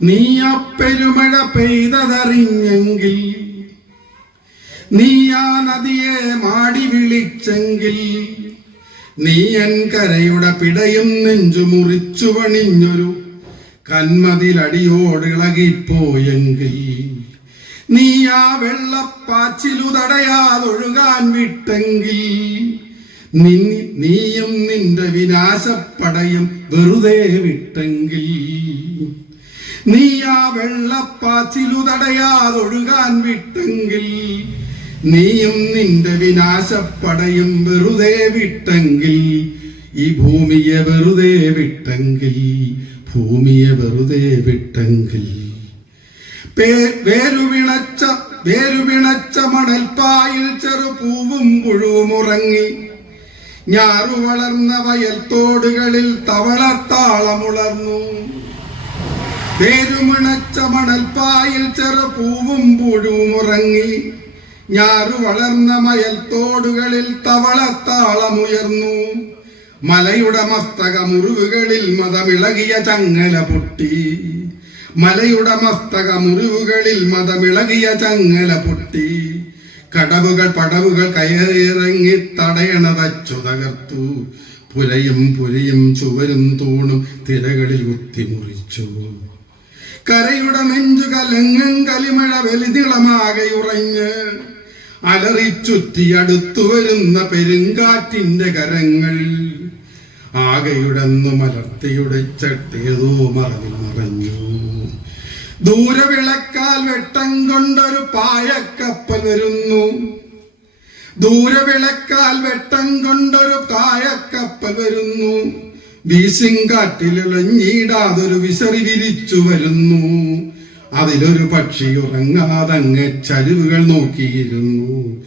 നീ ആ പെരുമഴ പെയ്തതറിഞ്ഞെങ്കിൽ നീ ആ നദിയെ മാടി വിളിച്ചെങ്കിൽ നീ എൻ കരയുടെ പിടയും നെഞ്ചു മുറിച്ചു പണിഞ്ഞൊരു കന്മതിലടിയോട് ഇളകിപ്പോയെങ്കിൽ നീ ആ വെള്ളപ്പാച്ചിലു തടയാതൊഴുകാൻ വിട്ടെങ്കിൽ നീയും നിന്റെ വിനാശപ്പടയും വെറുതെ വിട്ടെങ്കിൽ. നീ ആ വെള്ളപ്പാച്ചിലു തടയാതൊഴുകാൻ വിട്ടെങ്കിൽ നീയും നിന്റെ വിനാശപ്പടയും വെറുതെ വിട്ടെങ്കിൽ ഈ ഭൂമിയെ വെറുതെ വിട്ടെങ്കിൽ ഭൂമിയെ വെറുതെ വിട്ടെങ്കിൽ. വേരുവിളച്ച വേരുവിളച്ച മണൽപ്പായിൽ ചെറുപൂവും പുഴുവും ഉറങ്ങി ഞാറു വളർന്ന വയൽത്തോടുകളിൽ തവളത്താളമുളർന്നു. വേരുമിണച്ച മണൽപ്പായിൽ ചെറുപൂവും പുഴുവും ഉറങ്ങി ഞാറു വളർന്ന മയൽത്തോടുകളിൽ തവളത്താളമുയർന്നു. മലയുടെ മസ്തക മുറിവുകളിൽ മതമിളകിയ ചങ്ങല പൊട്ടി. മലയുടെ മസ്തക മുറിവുകളിൽ മതമിളകിയ ചങ്ങല പൊട്ടി. കടവുകൾ പടവുകൾ കയറിറങ്ങി തടയണതച്ചു തകർത്തു പുരയും പുരയും ചുവരും തൂണും തിരകളിൽ കുത്തിമുറിച്ചു കരയുടെ നെഞ്ചു കലങ്ങും കലിമഴ വലിതിളമാകെ ഉറഞ്ഞ് അലറിച്ചുറ്റി അടുത്തു വരുന്ന പെരുങ്കാറ്റിന്റെ കരങ്ങൾ ആകെയുടന്നു മലർത്തിയുടെ ചട്ടേതോ മറവിൽ മറഞ്ഞു. ദൂരവിളക്കാൽ വെട്ടം കൊണ്ടൊരു പായക്കപ്പൽ വരുന്നു. ദൂരവിളക്കാൽ വെട്ടം കൊണ്ടൊരു കായക്കപ്പൽ വരുന്നു. വീശിങ്കാറ്റിലിളഞ്ഞിടാതൊരു വിശറി വിരിച്ചു വരുന്നു. അതിലൊരു പക്ഷി ഉറങ്ങാതങ്ങ് ചരിവുകൾ നോക്കിയിരുന്നു.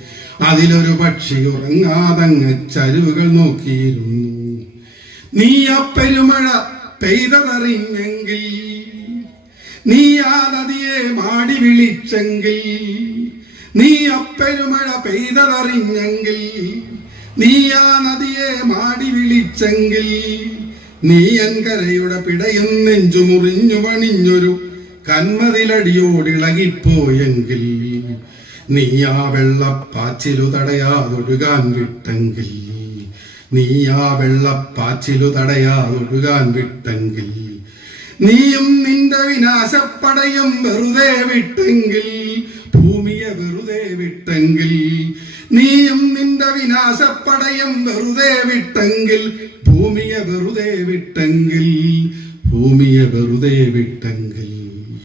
അതിലൊരു പക്ഷി ഉറങ്ങാതങ്ങ് ചരിവുകൾ നോക്കിയിരുന്നു. നീ ആ പെരുമഴ പെയ്തതറിഞ്ഞെങ്കിൽ നീ ആ നദിയെ മാടി വിളിച്ചെങ്കിൽ നീ അപ്പെരുമഴ പെയ്തതറിഞ്ഞെങ്കിൽ നീ ആ നദിയെ മാടി വിളിച്ചെങ്കിൽ നീ എൻ പിടയും നെഞ്ചു മുറിഞ്ഞു പണിഞ്ഞൊരു കന്മതിലടിയോടിളകിപ്പോയെങ്കിൽ നീ ആ വെള്ളപ്പാച്ചിലു തടയാതൊഴുകാൻ വിട്ടെങ്കിൽ നീ ആ വെള്ളപ്പാച്ചിലു തടയാതൊഴുകാൻ വിട്ടെങ്കിൽ നീയും നിന്റെ വിനാശപ്പടയും വെറുതെ വിട്ടെങ്കിൽ വിട്ടെങ്കിൽ നീയും നിന്റെ വിനാശപ്പടയും വെറുതെ വിട്ടെങ്കിൽ ഭൂമിയെ വെറുതെ വിട്ടെങ്കിൽ ഭൂമിയെ വെറുതെ വിട്ടെങ്കിൽ.